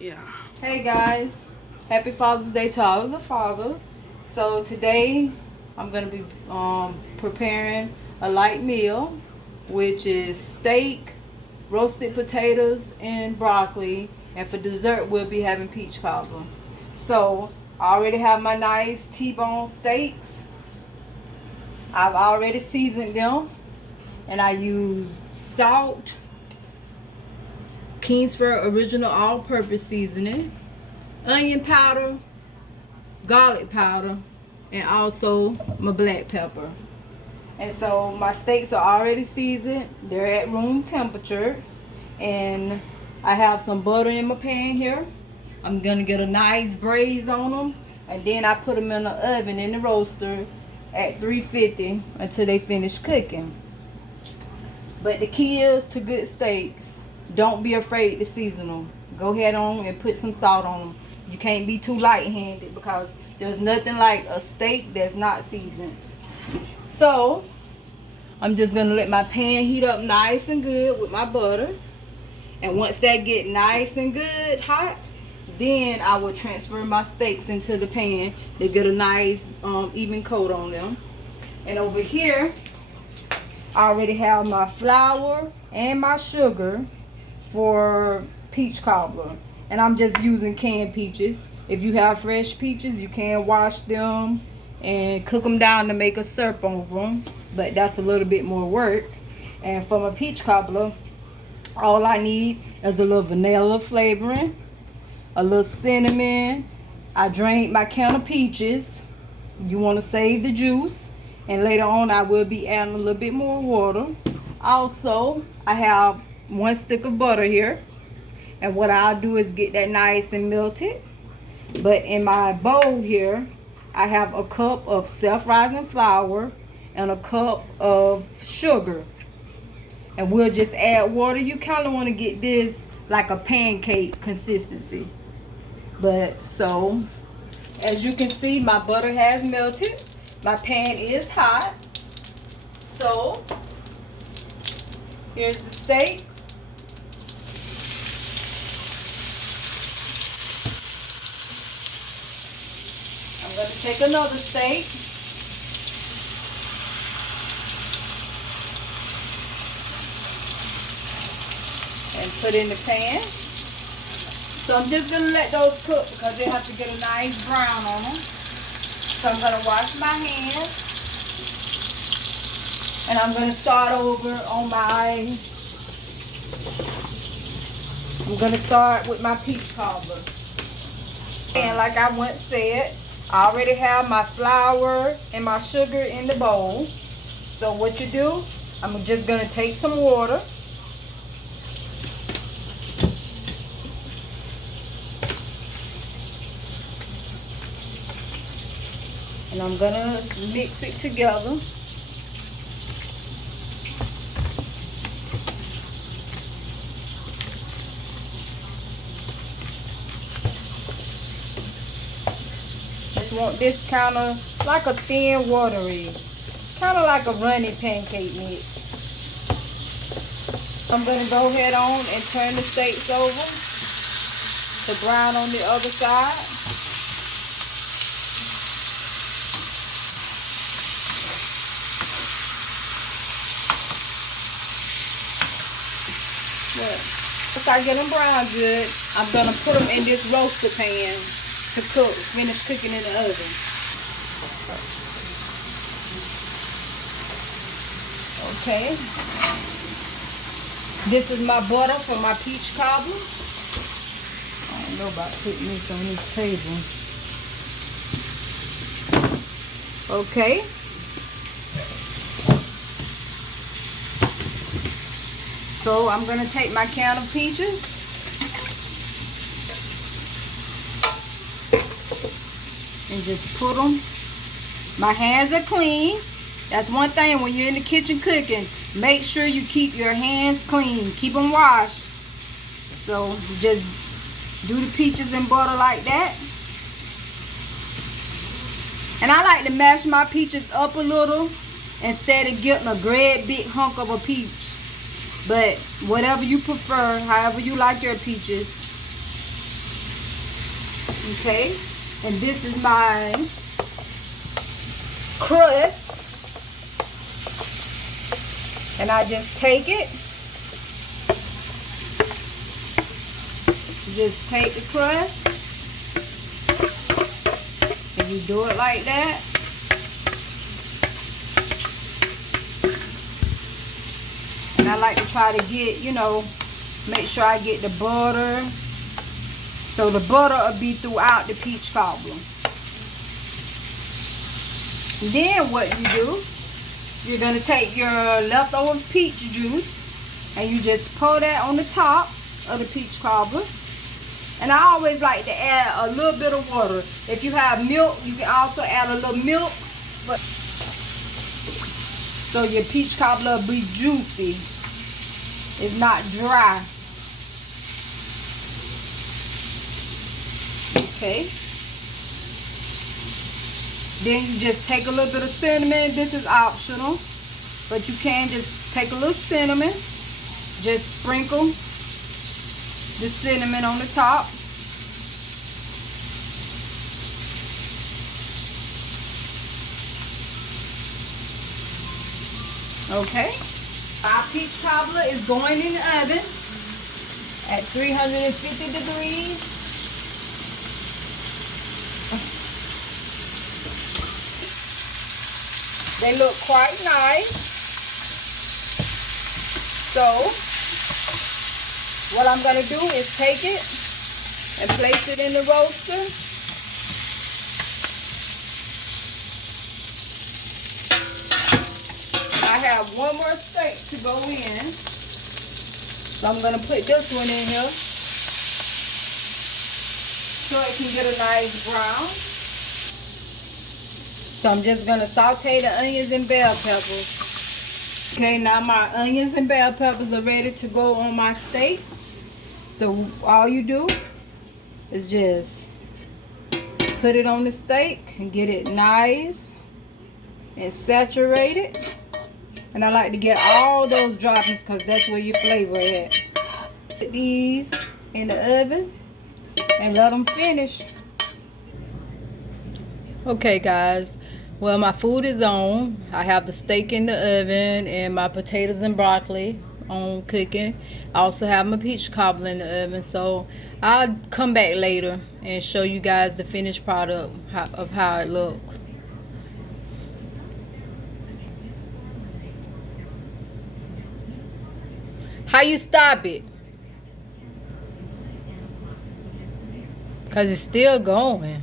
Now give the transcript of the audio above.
Yeah. Hey guys, happy Father's Day to all of the fathers. So today I'm gonna be preparing a light meal, which is steak, roasted potatoes, and broccoli. And for dessert, we'll be having peach cobbler. So I already have my nice T-bone steaks. I've already seasoned them, and I use salt, Kingsford Original All-Purpose Seasoning, onion powder, garlic powder, and also my black pepper. And so my steaks are already seasoned. They're at room temperature. And I have some butter in my pan here. I'm gonna get a nice braise on them. And then I put them in the oven in the roaster at 350 until they finish cooking. But the key is to good steaks, don't be afraid to season them. Go ahead on and put some salt on them. You can't be too light-handed because there's nothing like a steak that's not seasoned. So I'm just gonna let my pan heat up nice and good with my butter. And once that get nice and good hot, then I will transfer my steaks into the pan to get a nice even coat on them. And over here, I already have my flour and my sugar for peach cobbler. And I'm just using canned peaches. If you have fresh peaches, you can wash them and cook them down to make a syrup over them. But that's a little bit more work. And for my peach cobbler, all I need is a little vanilla flavoring, a little cinnamon. I drained my can of peaches. You want to save the juice. And later on, I will be adding a little bit more water. Also, I have 1 stick of butter here. And what I'll do is get that nice and melted. But in my bowl here, I have a cup of self-rising flour and a cup of sugar. And we'll just add water. You kind of want to get this like a pancake consistency. But so, as you can see, my butter has melted. My pan is hot. So, here's the steak. I'm going to take another steak. And put in the pan. So I'm just going to let those cook because they have to get a nice brown on them. So I'm going to wash my hands. And I'm going to start over on I'm going to start with my peach cobbler. And like I once said, I already have my flour and my sugar in the bowl. So what you do, I'm just going to take some water. And I'm going to mix it together. Just want this kind of like a thin watery, kind of like a runny pancake mix. I'm going to go ahead on and turn the steaks over to brown on the other side. Once I get them brown good, I'm going to put them in this roaster pan to cook, finish cooking in the oven. Okay. This is my butter for my peach cobbler. I don't know about putting this on this table. Okay. So I'm going to take my can of peaches and just put them. My hands are clean. That's one thing when you're in the kitchen cooking. Make sure you keep your hands clean. Keep them washed. So just do the peaches and butter like that. And I like to mash my peaches up a little instead of getting a great big hunk of a peach. But whatever you prefer, however you like your peaches. Okay, and this is my crust, and I just take it. Just take the crust, and you do it like that. And I like to try to get, you know, make sure I get the butter. So the butter will be throughout the peach cobbler. Then what you do, you're going to take your leftover peach juice and you just pour that on the top of the peach cobbler. And I always like to add a little bit of water. If you have milk, you can also add a little milk. But so your peach cobbler will be juicy. It's not dry. Okay. Then you just take a little bit of cinnamon. This is optional, but you can just take a little cinnamon. Just sprinkle the cinnamon on the top. Okay. Our peach cobbler is going in the oven at 350 degrees. They look quite nice. So what I'm going to do is take it and place it in the roaster. I have one more steak to go in. So I'm going to put this one in here so it can get a nice brown. So I'm just going to saute the onions and bell peppers. Okay, now my onions and bell peppers are ready to go on my steak. So all you do is just put it on the steak and get it nice and saturated. And I like to get all those droppings because that's where your flavor at. Put these in the oven and let them finish. Okay guys, well my food is on. I have the steak in the oven and my potatoes and broccoli on cooking. I also have my peach cobbler in the oven, so I'll come back later and show you guys the finished product of how it looks. How you stop it? Cause it's still going.